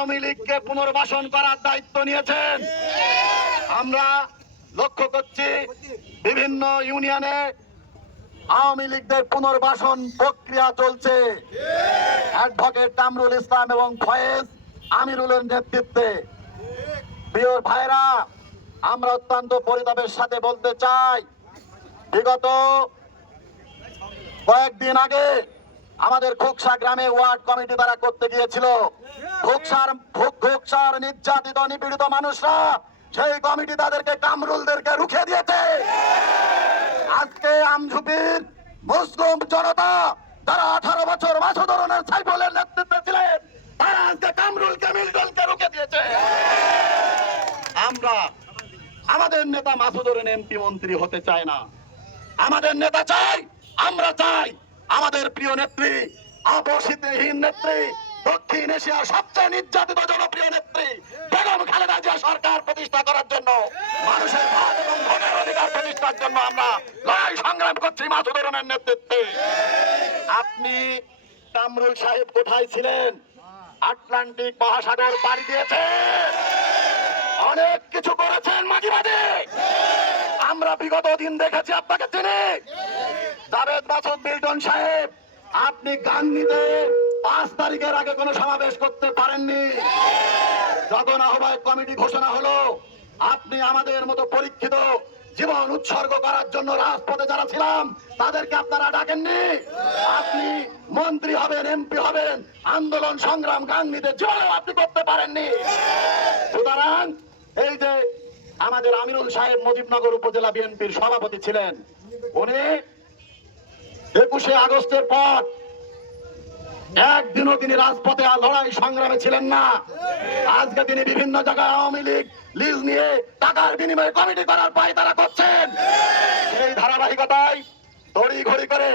আওয়ামী লীগকে পুনর্বাসন করার দায়িত্ব নিয়েছেন। আমরা লক্ষ্য করছি বিভিন্ন ইউনিয়নে আওয়ামী লীগদের পুনর্বাসন প্রক্রিয়া চলছে। অ্যাডভোকেট কামরুল ইসলাম এবং ফয়েজ আমিরুলের নেতৃত্বে। প্রিয় ভাইরা, আমরা অত্যন্ত পরিতাপের সাথে বলতে চাই, বিগত কয়েকদিন আগে আমাদের খোকসা গ্রামে ওয়ার্ড কমিটি তারা করতে গিয়েছিল। খোকসার নির্যাতিত নিপীড়িত মানুষরা সেই কমিটি তাদেরকে কামরুলদেরকে রুখে দিয়েছে। আজকে আমঝুপির মুসলিম জনতা যারা 18 বছর মাসুদুরের সাইফুলের নেতৃত্বে ছিলেন, তারা আজকে কামরুলকে মিল্টনকে রুখে দিয়েছে। আমরা আমাদের নেতা মাসুদুরের এমপি মন্ত্রী হতে চায় না। আমাদের নেতা চাই, আমরা চাই আমাদের প্রিয় নেত্রী, আপসীহীন নেত্রী, দক্ষিণ এশিয়ার সবচেয়ে নির্যাতিত জনপ্রিয় নেত্রী বেগম খালেদা জিয়া সরকার প্রতিষ্ঠা করার জন্য, মানুষের ভাগ এবং ভোটের অধিকার প্রতিষ্ঠার জন্য আমরা লড়াই সংগ্রাম করছি মাসুদুরের নেতৃত্বে। আপনি কামরুল সাহেব কোথায় ছিলেন? আটলান্টিক মহাসাগর পাড়ি দিয়েছেন, অনেক কিছু করেছেন মাঝে মাঝে। আমরা বিগত দিন দেখেছি, আপনাকে চিনি। জাভেদ মাসুদ মিল্টন সাহেব, আপনি গাংনীতে 5 তারিখের আগে কোনো সমাবেশ করতে পারেননি। যখন আহ্বায়ক কমিটি ঘোষণা হলো, আপনি আমাদের মতো পরীক্ষিত জীবন উৎসর্গ করার জন্য রাজপথে যারা ছিলাম তাদেরকে আপনারা ডাকেননি। আপনি মন্ত্রী হবেন, এমপি হবেন, আন্দোলন সংগ্রাম গাংনীতে জীবনেও আপনি করতে পারেননি। সুতরাং এই যে আমাদের আমিরুল সাহেব মুজিবনগর উপজেলা বিএনপির সভাপতি ছিলেন, উনি 21শে আগস্টের পর একদিনও তিনি রাজপথে লড়াই সংগ্রামে ছিলেন না। আজকে তিনি বিভিন্ন জায়গায় আওয়ামী লীগ লিজ নিয়ে টাকার বিনিময়ে কমিটি করার পায় তারা করছেন। সেই ধারাবাহিকতায় তড়িঘড়ি করে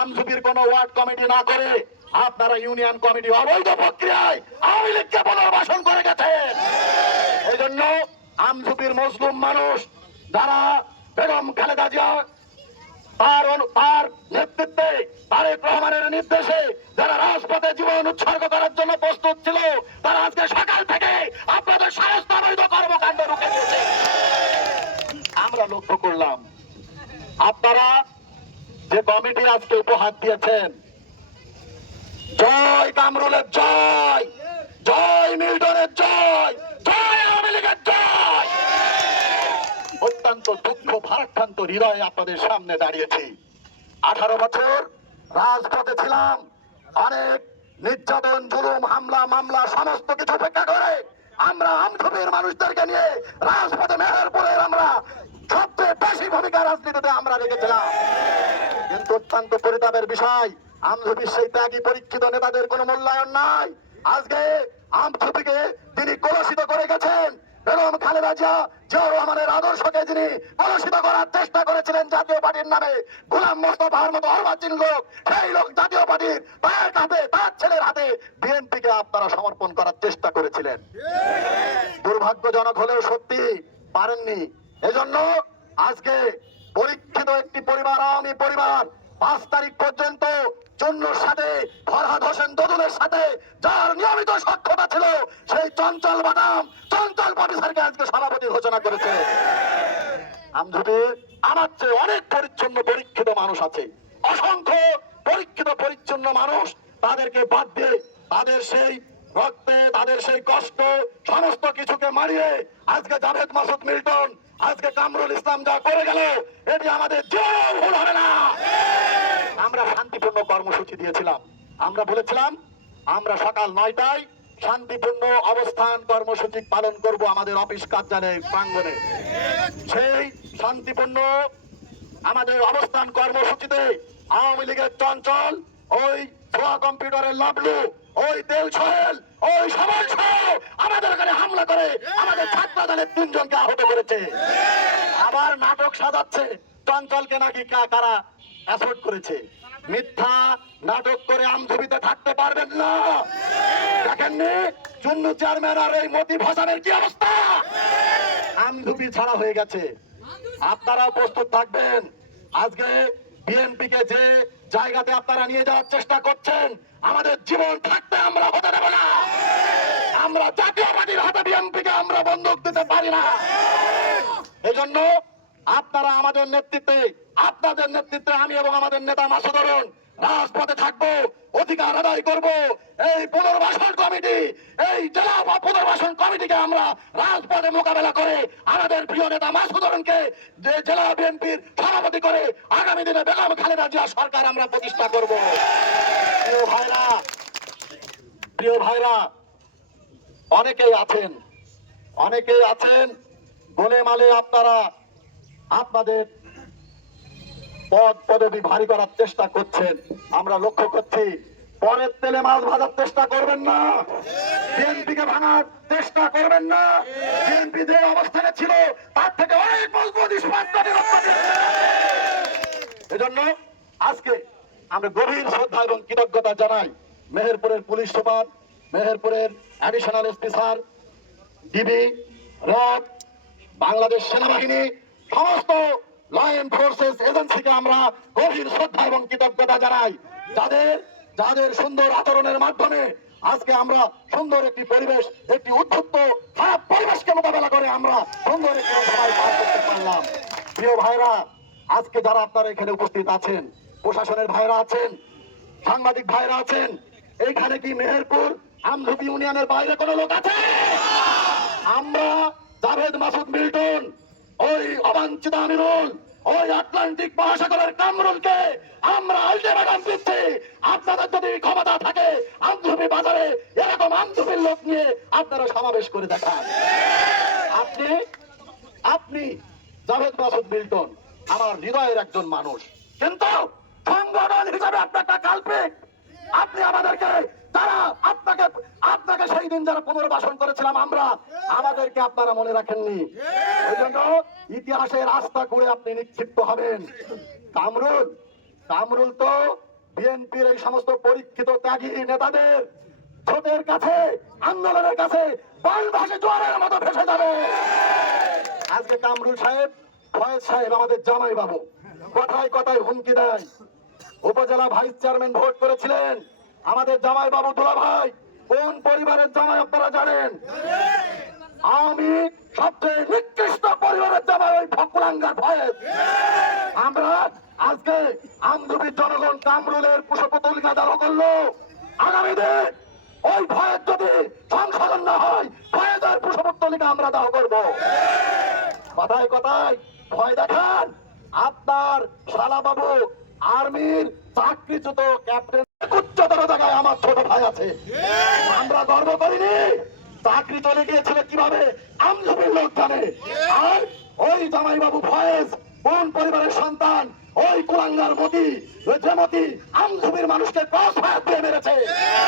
আমঝুপির কোন ওয়ার্ড কমিটি না করে আপনারা ইউনিয়ন কমিটি অবৈধ প্রক্রিয়ায় আওয়ামী লীগকে পুনর্বাসন করে গেছেন। এই জন্য আমঝুপির মুসলিম মানুষ যারা বেগম খালেদা জিয়া তার নেতৃত্বে, তারেক রহমানের নির্দেশে যারা রাজপথে জীবন উৎসর্গ করার জন্য প্রস্তুত ছিল, তারা আজকে সকাল থেকে আপনাদের সমস্ত অবৈধ কর্মকাণ্ড রুখে দিয়েছে। আমরা লক্ষ্য করলাম আপনারা যে কমিটি আজকে উপহার দিয়েছেন, জয় কামরুলের জয়, জয় মিল্টনের জয়, জয় আওয়ামী লীগের জয়। অত্যন্ত দুঃখ ভারাক্রান্ত হৃদয়ে আপনাদের সামনে দাঁড়িয়েছি। 18 বছর রাজপথে ছিলাম, অনেক নির্যাতন, জুলুম, হামলা, মামলা সমস্ত কিছু উপেক্ষা করে আমরা আমঝুপির মানুষদেরকে নিয়ে রাজপথে মেহেরপুরের আমরা সবচেয়ে বেশি ভূমিকা রাজনীতিতে আমরা রেখেছিলাম। কিন্তু অত্যন্ত পরিতাপের বিষয়, আমঝুপির সেই ত্যাগী পরীক্ষিত নেতাদের কোনো মূল্যায়ন নাই। আজকে আমঝুপিকে তিনি কলুষিত করে গেছেন। বেগম খালেদা জিয়াউর রহমানের আদর্শকে যিনি কলুষিত করার চেষ্টা করেছিলেন জাতীয় পার্টির নামে, গোলাম মোস্তফার মতো অর্বাচীন লোক, সেই লোক জাতীয় পার্টির তার হাতে, তার ছেলের হাতে বিএনপিকে আপনারা সমর্পণ করার চেষ্টা করেছিলেন। দুর্ভাগ্যজনক হলেও সত্যি পারেননি। এজন্য আজকে পরীক্ষিত একটি পরিবার, আওয়ামী পরিবার, 5 তারিখ পর্যন্ত চন্নুর সাথে, ফরহাদ হোসেন দদুলের সাথে যার নিয়মিত সক্ষতা ছিল, সেই চঞ্চল বাদাম, চঞ্চল অফিসারকে আজকে সভাপতি ঘোষণা করেছে। আমঝুপির আমার চেয়ে অনেক পরিচ্ছন্ন পরীক্ষিত মানুষ আছে, অসংখ্য পরীক্ষিত পরিচ্ছন্ন মানুষ, তাদেরকে বাদ দিয়ে তাদের সেই রক্তে, তাদের সেই কষ্ট সমস্ত কিছুকে মারিয়ে আজকে জাভেদ মাসুদ মিল্টন, আজকে কামরুল ইসলাম যা করে গেল, এটি আমাদের জীবন ভুল হবে না। আমরা শান্তিপূর্ণ কর্মসূচি দিয়েছিলাম। আমরা বলেছিলাম আমরা সকাল 9টায় শান্তিপূর্ণ অবস্থান কর্মসূচি পালন করব আমাদের অফিস কার্যালয়ের প্রাঙ্গণে। সেই শান্তিপূর্ণ আমাদের অবস্থান কর্মসূচিতে আওয়ামী লীগের চঞ্চল, ওই ছোয়া কম্পিউটারের লাবলু, ওই তেল সোহেল, ওই সবাই আমাদের এখানে হামলা করে আমাদের ছাত্র দলের 3 জনকে আহত করেছে। আবার নাটক সাজাচ্ছে চঞ্চলকে নাকি কারা অ্যাসল্ট করেছে। মিথ্যা নাটক করে আমঝুপিতে থাকতে পারবেন না। দেখেননি চুন্নু চেয়ারম্যান আর এই মতিফ হাসানের কি অবস্থা? আমঝুপি ছাড়া হয়ে গেছে। আপনারাও প্রস্তুত থাকবেন। আজকে বিএনপিকে যে জায়গাতে আপনারা নিয়ে যাওয়ার চেষ্টা করছেন, আমাদের জীবন থাকতে আমরা হতে দেব না। আমরা আমরা জাতীয়বাদীর হাতে বিএনপিকে আমরা বন্দুক দিতে পারি না। এজন্য আপনারা আমাদের নেতৃত্বে, আপনাদের নেতৃত্বে আমি এবং আমাদের নেতা মাসুদ অরুণ রাজপথে থাকবো, অধিকার আদায় করব। এই পুনর্বাসন কমিটি, এই জেলা পুনর্বাসন কমিটিকে আমরা রাজপথে মোকাবেলা করে আমাদের প্রিয় নেতা মাসুদ অরুণকে যে জেলা বিএনপির সভাপতি করে আগামী দিনে বেগম খালেদা জিয়া সরকার আমরা প্রতিষ্ঠা করব। প্রিয় ভাইরা, অনেকেই আছেন গোলেমালে আপনারা আপনাদের পদ পদবি ভারী করার চেষ্টা করছেন। আমরা লক্ষ্য করছি, পরের তেলে মাছ ভাজার চেষ্টা করবেন না, বিএনপিকে ভাঙার চেষ্টা করবেন না। বিএনপি যে অবস্থানে ছিল তার থেকে অনেক মজবুত ইস্পাত এজন্য আজকে আমরা গভীর শ্রদ্ধা এবং কৃতজ্ঞতা জানাই মেহেরপুরের পুলিশ সুপার, মেহেরপুরের additional SP sir, DB, RAB, Bangladesh সেনাবাহিনী, সমস্ত ল এনফোর্সেস এজেন্সিকে আমরা গভীর শ্রদ্ধা এবং কৃতজ্ঞতা জানাই, যাদের সুন্দর আচরণের মাধ্যমে আজকে আমরা সুন্দর একটি পরিবেশ, একটি উদ্ভুত খারাপ পরিবেশকে মোকাবেলা করে আমরা সুন্দর একটি সময় পার করতে পারলাম। প্রিয় ভাইরা, আজকে যারা আপনারা এখানে উপস্থিত আছেন, প্রশাসনের ভাইরা আছেন, সাংবাদিক ভাইরা আছেন, এইখানে কি মেহেরপুর আমধুপি ইউনিয়নের বাইরে কোনো লোক আছে? আমরা জাভেদ মাসুদ মিল্টন, ওই অবাঞ্ছিত আমিরুল, ওই আটলান্টিক মহাসাগরের কামরুলকে আমরা আলটিমেটাম দিচ্ছি, আপনাদের যদি ক্ষমতা থাকে আমধুপি বাজারে এরকম আমধুপির লোক নিয়ে আপনারা সমাবেশ করে দেখান। আপনি জাভেদ মাসুদ মিল্টন আমার হৃদয়ের একজন মানুষ, কিন্তু সংগঠন হিসাবে আপনার কাল্পিক। আপনি আমাদেরকে, যারা আপনাকে সেই দিন যারা পুনর্বাসন করেছিলাম আমরা, আমাদেরকে আপনারা মনে রাখেননি। এই জন্য ইতিহাসের রাস্তা করে আপনি নিক্ষিপ্ত হবেন। কামরুল তো বিএনপির এই সমস্ত পরীক্ষিত ত্যাগী নেতাদের স্রোতের কাছে, আন্দোলনের কাছে বানভাসে জোয়ারের মতো ভেসে যাবে। আজকে কামরুল সাহেব, ফয়েজ সাহেব আমাদের জামাই বাবু কথায় কথায় হুমকি দেয়। উপজেলা ভাইস চেয়ারম্যান ভোট করেছিলেন আমাদের জামাই বাবু দুলা ভাই, কোন পরিবারের জামাই আপনারা জানেন? আমি সবচেয়ে নিকৃষ্ট পরিবারের জামাই ওই ফকুলাঙ্গা ভয়েস। আমরা আজকে আমধুপির জনগণ কামরুলের পুষ্পতলিকা দাহ করলো, আগামী দিন ওই ভয়েস যদি সংশোধন না হয় ভয়েসের পুষ্পতলিকা আমরা দাহ করবো। কথায় কথায় ভয় দেখান। আপনার শালা বাবু আর্মির চাকরিচ্যুত ক্যাপ্টেন, উচ্চতর জায়গায় আমার ছোট ভাই আছে। আমরা গর্ব করিনি, চাকরি চলে গিয়েছিল কিভাবে আমধুপির লোক জানে। আর ওই জামাই বাবু ফয়েজ কোন পরিবারের সন্তান? ওই কুলাঙ্গার মতি, যে মতি আমধুপির মানুষকে ক্রস ফায়ার দিয়ে মেরেছে,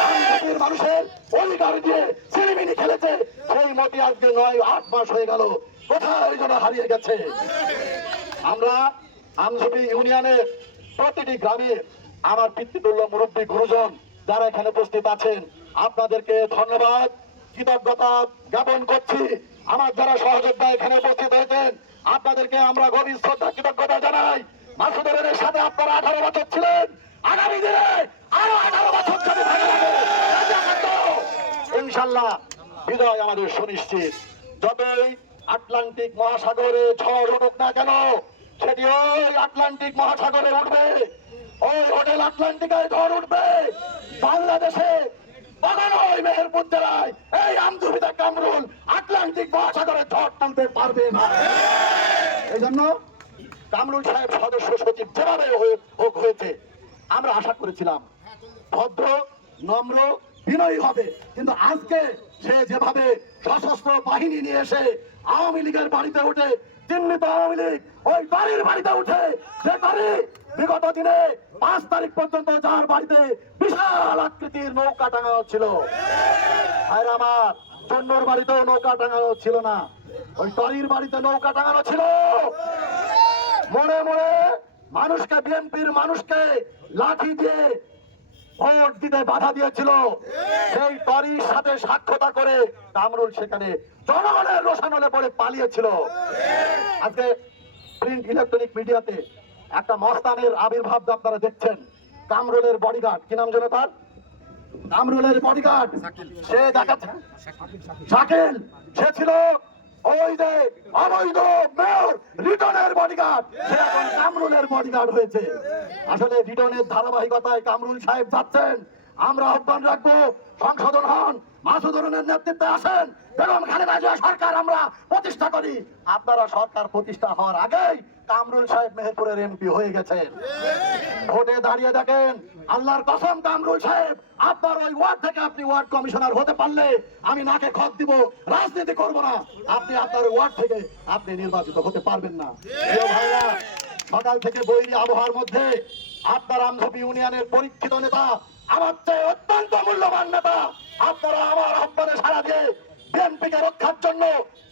আমধুপির মানুষের অধিকার দিয়ে সিনেমিনি খেলেছে, সেই মতি আজকে 9-8 মাস হয়ে গেল, কোথায় যেন হারিয়ে গেছে। আমরা আমধুপি ইউনিয়নের প্রতিটি গ্রামে আমার পিতৃতুল্য মুরব্বী গুরুজন যারা এখানে উপস্থিত আছেন, আপনাদেরকে ধন্যবাদ, কৃতজ্ঞতা জ্ঞাপন করছি। আমার যারা সহযোদ্ধা এখানে উপস্থিত হয়েছেন আপনাদেরকে আমরা গভীর শ্রদ্ধা কৃতজ্ঞতা জানাই। মাসুদ অরুণের সাথে আপনারা 18 বছর ছিলেন, আগামী দিনে আরো 18 বছর যদি ভালো লাগে ইনশাল্লাহ বিজয় আমাদের সুনিশ্চিত। যতই আটলান্টিক মহাসাগরে ঝড় উঠুক না কেন, সেটি ওই আটলান্টিক মহাসাগরে উঠবে, ওই হোটেল আটলান্টিকায় ঝড় উঠবে। বাংলাদেশে কখনোই মেহেরপুর জেলায় এই আমধুপিতে কামরুল আটলান্টিক মহাসাগরে ঝড় তুলতে পারবে না। এই জন্য কামরুল সাহেব সদস্য সচিব যেভাবে হোক হয়েছে, আমরা আশা করেছিলাম ভদ্র, নম্র, বিনয়ী হবে, কিন্তু আজকে সে যেভাবে সশস্ত্র বাহিনী নিয়ে এসে আওয়ামী লীগের বাড়িতে উঠে, চিহ্নিত আওয়ামী লীগ ওই বাড়ির বাড়িতে উঠে, যে বাড়ি বিগত দিনে 5 তারিখ পর্যন্ত যার বাড়িতে বিশাল আকৃতির নৌকা টাঙানো ছিল, আর আমার চন্ডর বাড়িতেও নৌকা টাঙানো ছিল না, ওই বাড়ির বাড়িতে নৌকা টাঙানো ছিল। মনে মনে মানুষকে, বিএনপির মানুষকে লাঠি দিয়ে ভোট দিতে বাধা দিয়েছিল, সেই তরির সাথে সাক্ষাৎ করে কামরুল সেখানে জনগণের রোষানলে পড়ে পালিয়েছিল। আজকে প্রিন্ট ইলেকট্রনিক মিডিয়াতে একটা মস্তানের আবির্ভাব আপনারা দেখছেন। কামরুলের বডিগার্ড, কি নাম যেন তার, কামরুলের বডিগার্ড সে দেখাচ্ছে শাকিল, সে ছিল ওই যে অবৈধ মেয়র রিটনের বডিগার্ড, সে এখন কামরুলের বডিগার্ড হয়েছে। আসলে রিটনের ধারাবাহিকতায় কামরুল সাহেব যাচ্ছেন। আমরা আহ্বান রাখবো, সংশোধন হন, মাসুদুরের নেতৃত্বে আসেন, বেগম খালেদা জিয়া সরকার আমরা প্রতিষ্ঠা করি। আপনারা সরকার প্রতিষ্ঠা হওয়ার আগেই কামরুল সাহেব মেহেরপুরের এমপি হয়ে গেছেন। ভোটে দাঁড়িয়ে দেখেন, আল্লাহর কসম কামরুল সাহেব, আপনার ওই ওয়ার্ড থেকে আপনি ওয়ার্ড কমিশনার হতে পারলে আমি নাকে খত দিব, রাজনীতি করব না। আপনি আপনার ওয়ার্ড থেকে আপনি নির্বাচিত হতে পারবেন না। প্রিয় ভাইরা, সকাল থেকে বৈরী আবহাওয়ার মধ্যে আপনার আমধপি ইউনিয়নের পরীক্ষিত নেতা, আমার চেয়ে অত্যন্ত মূল্যবান নেতা, আপনারা আমার আহ্বানে সাড়া দিয়ে বিএনপিকে রক্ষার জন্য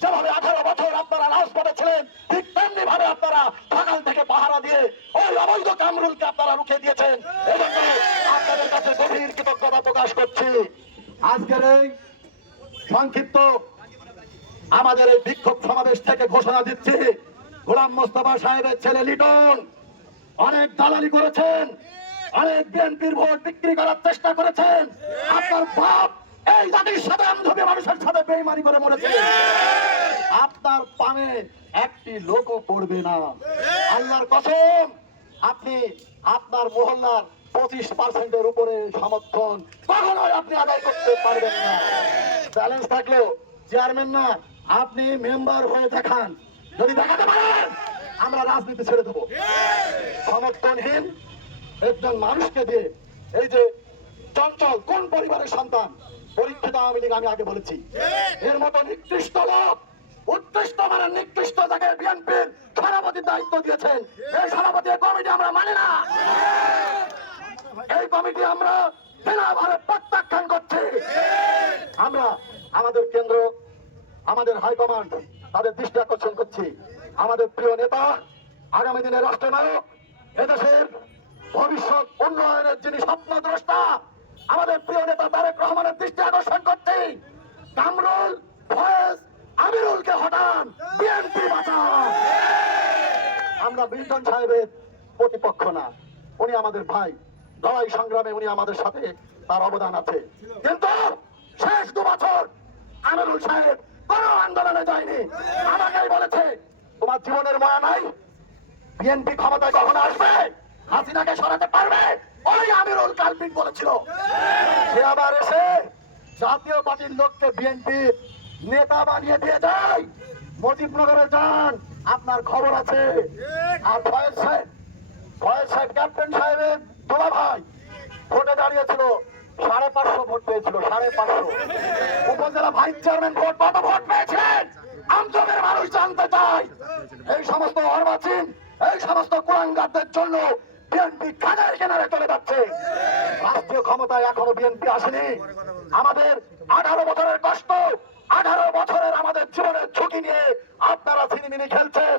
যেভাবে 18 বছর আপনারা রাজপথে ছিলেন, ঠিক তেমনি ভাবে আপনারা সকাল থেকে পাহারা দিয়ে ওই অবৈধ কামরুলকে আপনারা রুখে দিয়েছেন। এজন্য আপনাদের কাছে গভীর কৃতজ্ঞতা প্রকাশ করছি। আজকের এই সংক্ষিপ্ত আমাদের এই বিক্ষোভ সমাবেশ থেকে ঘোষণা দিচ্ছি, গোলাম মোস্তফা সাহেবের ছেলে লিটন অনেক দালালি করেছেন, অনেক বিএনপির ভোট বিক্রি করার চেষ্টা করেছেন। আপনার বাপ এই জাতির সাথে আমধপি মানুষের সাথে বেইমানি করে মরেছে। আপনার পানে একটি লোকও পড়বে না। আল্লাহর কসম, আপনি আপনার মহল্লার 25% উপরে সমর্থন কখনোই আপনি আদায় করতে পারবেন না। চ্যালেঞ্জ থাকলেও চেয়ারম্যান না, আপনি মেম্বার হয়ে দেখান, যদি দেখাতে পারেন আমরা রাজনীতি ছেড়ে দেবো। সমর্থনহীন একজন মানুষকে দিয়ে, এই যে চঞ্চল কোন পরিবারের সন্তান, পরীক্ষিত আওয়ামী লীগ, আমি আগে বলেছি, এর মতো নিকৃষ্ট লোক, উৎকৃষ্ট মানে নিকৃষ্ট যাকে বিএনপির সভাপতির দায়িত্ব দিয়েছেন, এই সভাপতি কমিটি আমরা মানি না। এই কমিটি আমরা বিনাভাবে প্রত্যাখ্যান করছি। আমরা আমাদের কেন্দ্র, আমাদের হাইকমান্ড তাদের দৃষ্টি আকর্ষণ করছি। আমাদের প্রিয় নেতা, আগামী দিনের রাষ্ট্রনায়ক, এদেশের ভবিষ্যৎ উন্নয়নের যিনি স্বপ্নদ্রষ্টা, আমাদের প্রিয় নেতা তারেক রহমানের দৃষ্টি আকর্ষণ করছি। কামরুল, ফয়েজ, আমিরুলকে হটান, বিএনপি বাঁচান। আমরা মিল্টন সাহেবের প্রতিপক্ষ না, উনি আমাদের ভাই, লড়াই সংগ্রামে উনি আমাদের সাথে, তার অবদান আছে। কিন্তু শেষ 2 বছর আমিরুল সাহেব কোন আন্দোলনে যায়নি। আমাকেই বলেছে, তোমার জীবনের মায়া নাই, বিএনপি ক্ষমতায় কখন আসবে, হাসিনাকে সরাতে পারবে, ওই আমিরুল কালপিট বলেছিল। সে আবার এসে জাতীয় পার্টির লোককে বিএনপি নেতা বানিয়ে দিয়ে যায়। মুজিবনগরে যান, আপনার খবর আছে। আর ফয়েজ সাহেব ক্যাপ্টেন সাহেবের দুলা ভাই ভোটে দাঁড়িয়েছিল, 550 ভোট পেয়েছিল, 550। উপজেলা ভাইস চেয়ারম্যান ভোট কত ভোট পেয়েছেন আমজনের মানুষ জানতে চায়। এই সমস্ত অর্বাচীন, এই সমস্ত কুলাঙ্গারদের জন্য বিএনপি খানের কিনারে চলে যাচ্ছে। রাষ্ট্রীয় ক্ষমতায় এখনো বিএনপি আসেনি। আমাদের 18 বছরের কষ্ট, 18 বছরের আমাদের জীবনের ঝুঁকি নিয়ে আপনারা ছিনিমিনি খেলছেন।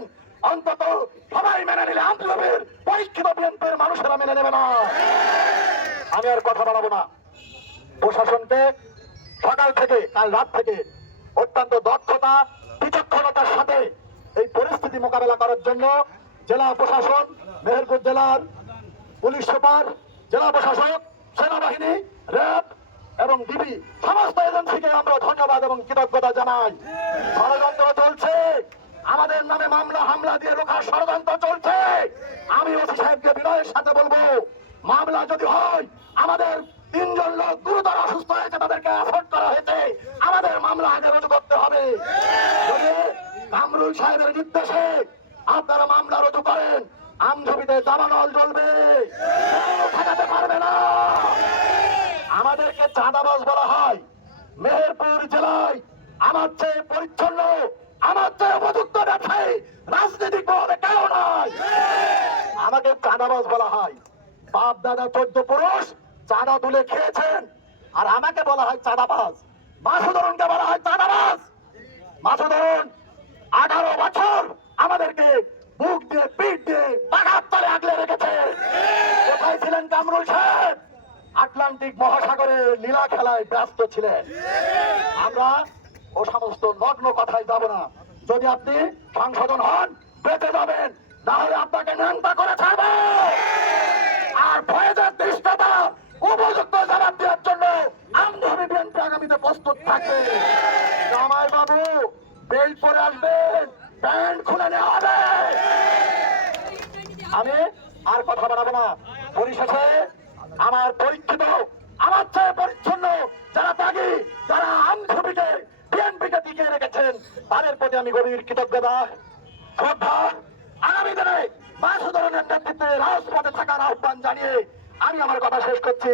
অন্তত সবাই মেনে নিলে আন্দোলনের পরীক্ষিত বিএনপির মানুষেরা মেনে নেবে না। আমি আর কথা বাড়াবো না। প্রশাসনকে সকাল থেকে, কাল রাত থেকে অত্যন্ত দক্ষতা, বিচক্ষণতার সাথে এই পরিস্থিতি মোকাবেলা করার জন্য জেলা প্রশাসন, মেহেরপুর জেলার পুলিশ সুপার, জেলা প্রশাসক, সেনাবাহিনী, র্যাব এবং ডিবি সমস্ত এজেন্সিকে আমরা ধন্যবাদ এবং কৃতজ্ঞতা জানাই। ষড়যন্ত্র চলছে, আমাদের নামে মামলা হামলা দিয়ে রোখার ষড়যন্ত্র চলছে। আমি ওসি সাহেবকে বিনয়ের সাথে বলবো, মামলা যদি হয়, আমাদের 3 জন লোক গুরুতর অসুস্থ হয়েছে, তাদেরকে অ্যাফোর্ড করা হয়েছে, আমাদের মামলা আগে রুজু করতে হবে। যদি কামরুল সাহেবের নির্দেশে আপনারা মামলা রুজু করেন, আমঝবিতে দাবানল জ্বলবে, কেউ ঠেকাতে পারবে না। আমাদেরকে চাঁদাবাজ বলা হয়। মেহেরপুর জেলায় আমার চেয়ে পরিচ্ছন্ন, আমার চেয়ে উপযুক্ত ব্যবসায়ী রাজনৈতিক মহলে কেউ নয়। আমাকে চাঁদাবাজ বলা হয়। বাপ দাদা 14 পুরুষ চাঁদা তুলে খেয়েছেন, আর আমাকে বলা হয় চাঁদাবাজ। মাসুদরনকে বলা হয় চাঁদাবাজ। মাসুদরন 18 বছর আমাদেরকে বুক দিয়ে, পিঠ দিয়ে, পাখার তলে আগলে রেখেছে। কোথায় ছিলেন কামরুল সাহেব? আটলান্টিক মহাসাগরে লীলা খেলায় ব্যস্ত ছিলেন। আমরা ও সমস্ত নগ্ন কথায় যাব না। যদি আপনি সংশোধন হন, বেঁচে যাবেন, না হলে আপনাকে ন্যাংটা করে ছাড়বো। আর ফয়েজের দৃষ্টতা উপযুক্ত জবাব দেওয়ার জন্য আমভাবে বিএনপি আগামীতে প্রস্তুত থাকবে। জামাই বাবু বেল্ট পরে আসবেন, প্যান্ট খুলে নেওয়া হবে। আমি আর কথা বাড়াবো না। পরিশেষে আমার পরীক্ষিত, আমার চেয়ে পরিচ্ছন্ন যারা ত্যাগী, যারা আমভাবিকে বিএনপিকে টিকিয়ে রেখেছেন, তাদের প্রতি আমি গভীর কৃতজ্ঞতা, শ্রদ্ধা। আগামী দিনে মাসুদরনের নেতৃত্বে রাজপথে থাকার আহ্বান জানিয়ে আমি আমার কথা শেষ করছি।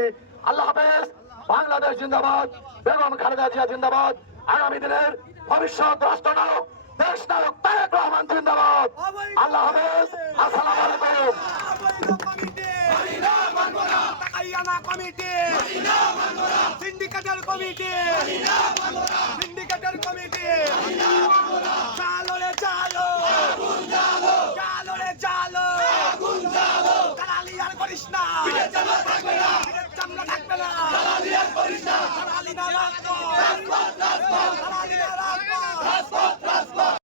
আল্লাহ হাফেজ। বাংলাদেশ জিন্দাবাদ, বেগম খালেদা জিয়া জিন্দাবাদ। আগামী দিনের ভবিষ্যৎ রাষ্ট্রনায়ক, দেশ নায়ক তারেক রহমান জিন্দাবাদ। আল্লাহ হাফেজ। আসসালামু আলাইকুম। সিন্ডিকেটের কমিটি, সিন্ডিকেটের কমিটি, চালো রে চালো, চালো রে চালো, দালালি আর করিস না, চামড়া থাকবে না, দালালি আর করিস না, দালালি না রাখবো, দালালি